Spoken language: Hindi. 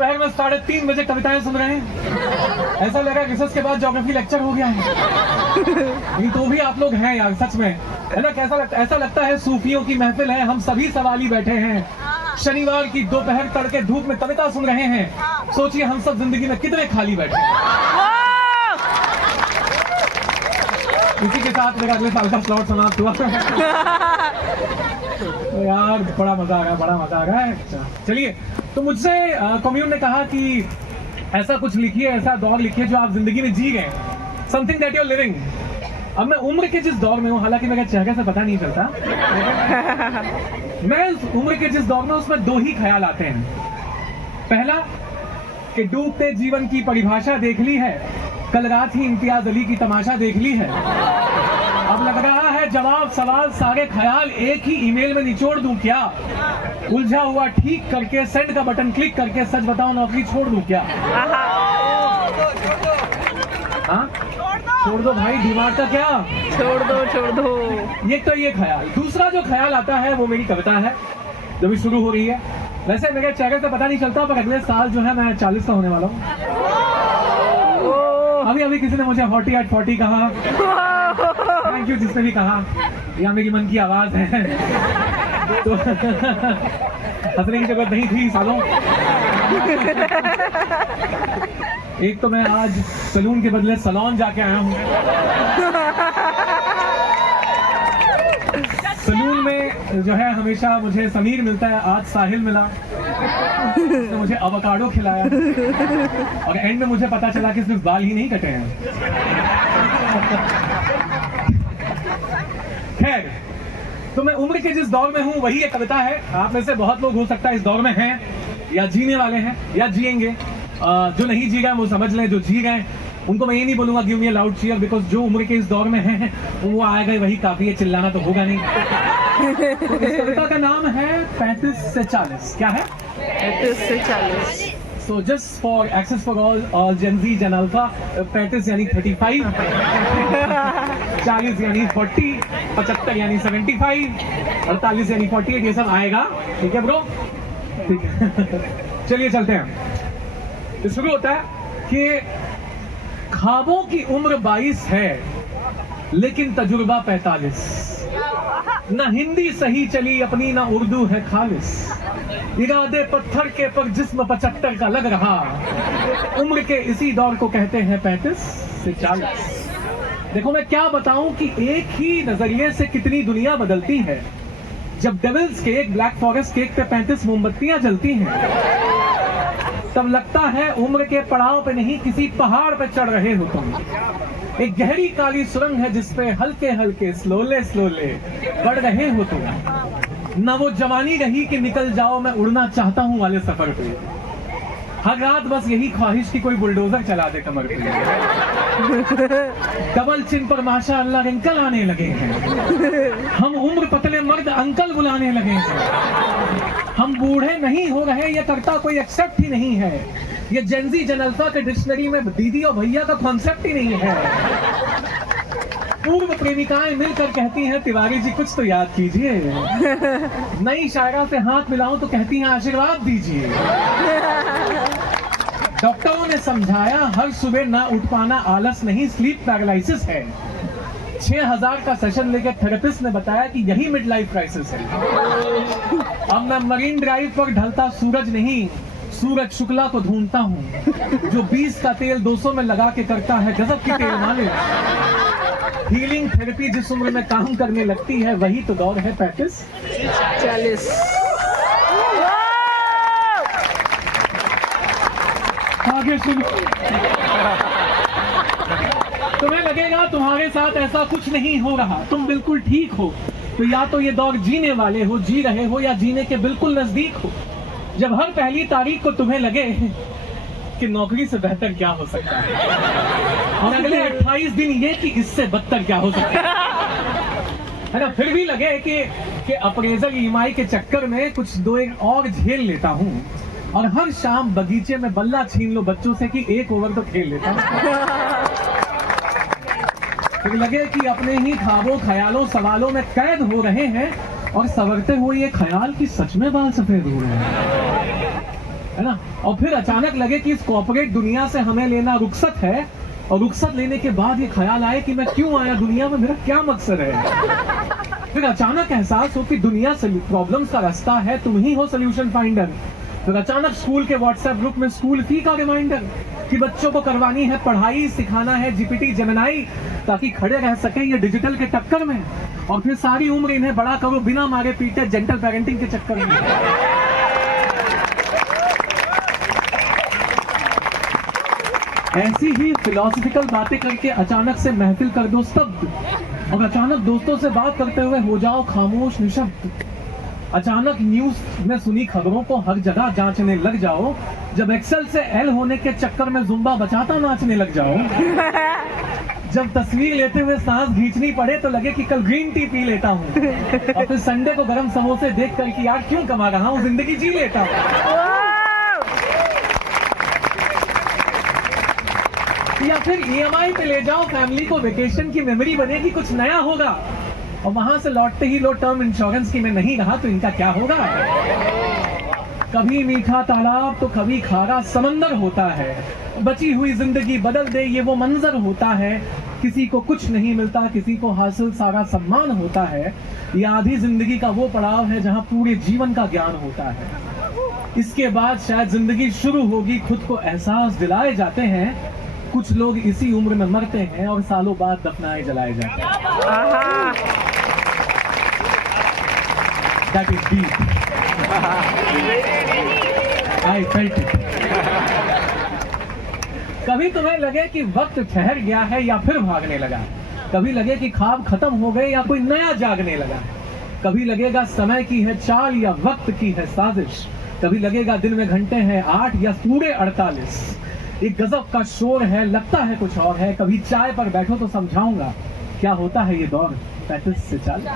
दोपहर में 3:30 बजे कविताएं सुन रहे हैं। ऐसा लगा रिसर्च के बाद ज्योग्राफी लेक्चर हो गया है। नहीं तो भी आप लोग हैं यार, सच में है ना। कैसा लगता, ऐसा लगता है सूफियों की महफिल है, हम सभी सवाली बैठे हैं। शनिवार की दोपहर तड़के धूप में कविता सुन रहे हैं। सोचिए हम सब जिंदगी में कितने खाली बैठे हैं। इसी के साथ मेरा अगले साल का स्लॉट समाप्त हुआ। तो यार बड़ा मजा आ रहा है, बड़ा मजा आ रहा है। चलिए, तो मुझसे कम्यून ने कहा कि ऐसा कुछ लिखिए, ऐसा दौर लिखिए जो आप जिंदगी में जी गए, something that you are living. अब मैं उम्र के जिस दौर में हूँ, हालांकि मेरे चेहरे से पता नहीं चलता, मैं उम्र के जिस दौर में, उसमें दो ही ख्याल आते हैं। पहला कि डूबते जीवन की परिभाषा देख ली है, कल रात ही इम्तियाज अली की तमाशा देख ली है। अब लग रहा है जवाब सवाल सारे ख्याल एक ही ईमेल में निचोड़ दूं क्या? उलझा हुआ ठीक करके सेंड का बटन क्लिक करके सच बताओ नौकरी छोड़ दूं क्या? हाँ, छोड़ दो भाई, दिमाग का क्या? छोड़ दो। ये ख्याल। दूसरा जो ख्याल आता है वो मेरी कविता है जो भी शुरू हो रही है। वैसे मेरे चेहरे से पता नहीं चलता, पर अगले साल जो है मैं 40 का होने वाला हूँ। अभी किसी ने मुझे 40 at 40 कहा। थैंक यू जिसने भी कहा, या मेरी मन की आवाज है। तो हंसने की जरूरत नहीं थी सालों। एक तो मैं आज सलून के बदले सलोन जाके आया हूँ। सलून में जो है हमेशा मुझे समीर मिलता है, आज साहिल मिला, उसने मुझे अवोकाडो खिलाया, और एंड में मुझे पता चला कि सिर्फ बाल ही नहीं कटे हैं। खैर, तो मैं उम्र के जिस दौर में हूँ वही एक कविता है। आप में से बहुत लोग हो सकता है इस दौर में हैं, या जीने वाले हैं, या जिएंगे। जो नहीं जी गए वो समझ लें, जो जी गए उनको मैं ये नहीं बोलूंगा give me a loud cheer, because जो उम्र के इस दौर में हैं वो आ गए वही काफी है, चिल्लाना तो होगा नहीं। तो इस कविता का नाम है 35 से 40। क्या है? 35 से 40। So just for access for all Gen Z, Gen Alpha, 35 यानी 35, 40 यानी 40, 75 यानी 75, 48 यानी 48, ये सब आएगा। ठीक है ब्रो? ठीक है। चलिए चलते हैं। तो शुरू होता है कि ख्वाबों की उम्र 22 है लेकिन तजुर्बा 45। ना हिंदी सही चली अपनी, ना उर्दू है खालिस। इरादे पत्थर के पर जिस्म 75 का लग रहा। उम्र के इसी दौर को कहते हैं 35 से 40। देखो मैं क्या बताऊं कि एक ही नजरिए से कितनी दुनिया बदलती है। जब devil's cake, black forest cake पे 35 मोमबत्तियां जलती हैं, तब लगता है उम्र के पड़ाव पे नहीं किसी पहाड़ पे चढ़ रहे हो तुम। एक गहरी काली सुरंग है जिसपे हल्के हल्के स्लोले बढ़ रहे हो तुम। न वो जवानी रही कि निकल जाओ मैं उड़ना चाहता हूँ वाले सफर पे। हर रात बस यही ख्वाहिश कि कोई बुलडोजर चला दे कमर पे। डबल चिन पर माशाअल्लाह रिंकल आने लगे हैं। हम उम्र पतले मर्द अंकल बुलाने लगे हैं। हम बूढ़े नहीं हो रहे, ये करता कोई एक्सेप्ट ही नहीं है। ये जेनजी जेन अल्फा के डिक्शनरी में दीदी और भैया का कॉन्सेप्ट ही नहीं है। पूर्व प्रेमिकाएं मिलकर कहती हैं तिवारी जी कुछ तो याद कीजिए। नई शायरा से हाथ मिलाऊं तो कहती हैं आशीर्वाद दीजिए। डॉक्टरों ने समझाया हर सुबह ना उठ पाना आलस नहीं, स्लीप पैरालिसिस है। 6000 का सेशन लेकर थेरेपिस्ट ने बताया कि यही मिड लाइफ क्राइसिस है। अब मैं मरीन ड्राइव पर ढलता सूरज नहीं, सूरज शुक्ला को ढूंढता हूँ जो 20 का तेल 200 में लगा के करता है गजब की तेल मालिश। हीलिंग थेरेपी जिस उम्र में काम करने लगती है वही तो दौर है 35 40। आगे सुनो। तुम्हें लगेगा तुम्हारे साथ ऐसा कुछ नहीं हो रहा, तुम बिल्कुल ठीक हो। तो या तो ये दौर जीने वाले हो, जी रहे हो, या जीने के बिल्कुल नजदीक हो। जब हर पहली तारीख को तुम्हें लगे कि नौकरी से बेहतर क्या हो सकता है, और अगले 28 दिन ये कि इससे बदतर क्या हो सकता है ना। फिर भी लगे कि अप्रेजल ईएमआई के चक्कर में कुछ दो एक और झेल लेता हूँ, और हर शाम बगीचे में बल्ला छीन लो बच्चों से कि एक ओवर तो खेल लेता हूँ। फिर लगे कि अपने ही ख्वाबों ख्यालों सवालों में कैद हो रहे हैं, और संवरते हुए ये ख्याल कि सच में बाल सफेद हो रहे हैं। है ना, और फिर अचानक लगे कि इस कॉर्पोरेट दुनिया से हमें लेना रुखसत है, और रुखसत लेने के बाद ये ख्याल आए कि मैं क्यों आया दुनिया में, मेरा क्या मकसद है। फिर अचानक एहसास हो कि दुनिया से प्रॉब्लम्स का रास्ता है, तुम ही हो सोल्यूशन फाइंडर। फिर अचानक स्कूल के व्हाट्सएप ग्रुप में स्कूल फी का रिमाइंडर कि बच्चों को करवानी है पढ़ाई, सिखाना है जीपीटी जेमिनाई ताकि खड़े रह सके ये डिजिटल के टक्कर में, और फिर सारी उम्र इन्हें बड़ा करो बिना मारे पीटे जेंटल पेरेंटिंग के चक्कर में। ऐसी ही फिलोसफिकल बातें करके अचानक से महफिल कर दो स्तब्ध, और अचानक दोस्तों से बात करते हुए हो जाओ खामोश निशब्द। अचानक न्यूज में सुनी खबरों को हर जगह जांचने लग जाओ, जब एक्सेल से एल होने के चक्कर में जुम्बा बचाता नाचने लग जाओ। जब तस्वीर लेते हुए सांस खींचनी पड़े तो लगे कि कल ग्रीन टी पी लेता हूँ, और फिर संडे को गरम समोसे देख कर कि यार क्यों कमा रहा हूँ, जिंदगी जी लेता हूँ। या फिर ईएमआई पे ले जाओ फैमिली को, वेकेशन की मेमोरी बनेगी, कुछ नया होगा, और वहां से लौटते ही लो टर्म इंश्योरेंस की मैं नहीं रहा तो इनका क्या होगा। कभी मीठा तालाब तो कभी खारा समंदर होता है, बची हुई जिंदगी बदल दे ये वो मंजर होता है। किसी को कुछ नहीं मिलता, किसी को हासिल सारा सम्मान होता है। ये आधी जिंदगी का वो पड़ाव है जहां पूरे जीवन का ज्ञान होता है। इसके बाद शायद जिंदगी शुरू होगी, खुद को एहसास दिलाए जाते हैं। कुछ लोग इसी उम्र में मरते हैं और सालों बाद दफनाए जलाए जाते हैं। That is deep. I felt it. कभी तुम्हें लगे कि वक्त ठहर गया है या फिर भागने लगा, कभी लगे कि ख्वाब खत्म हो गए या कोई नया जागने लगा, कभी लगेगा समय की है चाल या वक्त की है साजिश, कभी लगेगा दिन में घंटे हैं 8 या पूरे 48। एक गजब का शोर है, लगता है कुछ और है। कभी चाय पर बैठो तो समझाऊंगा क्या होता है ये दौर 35 से 40।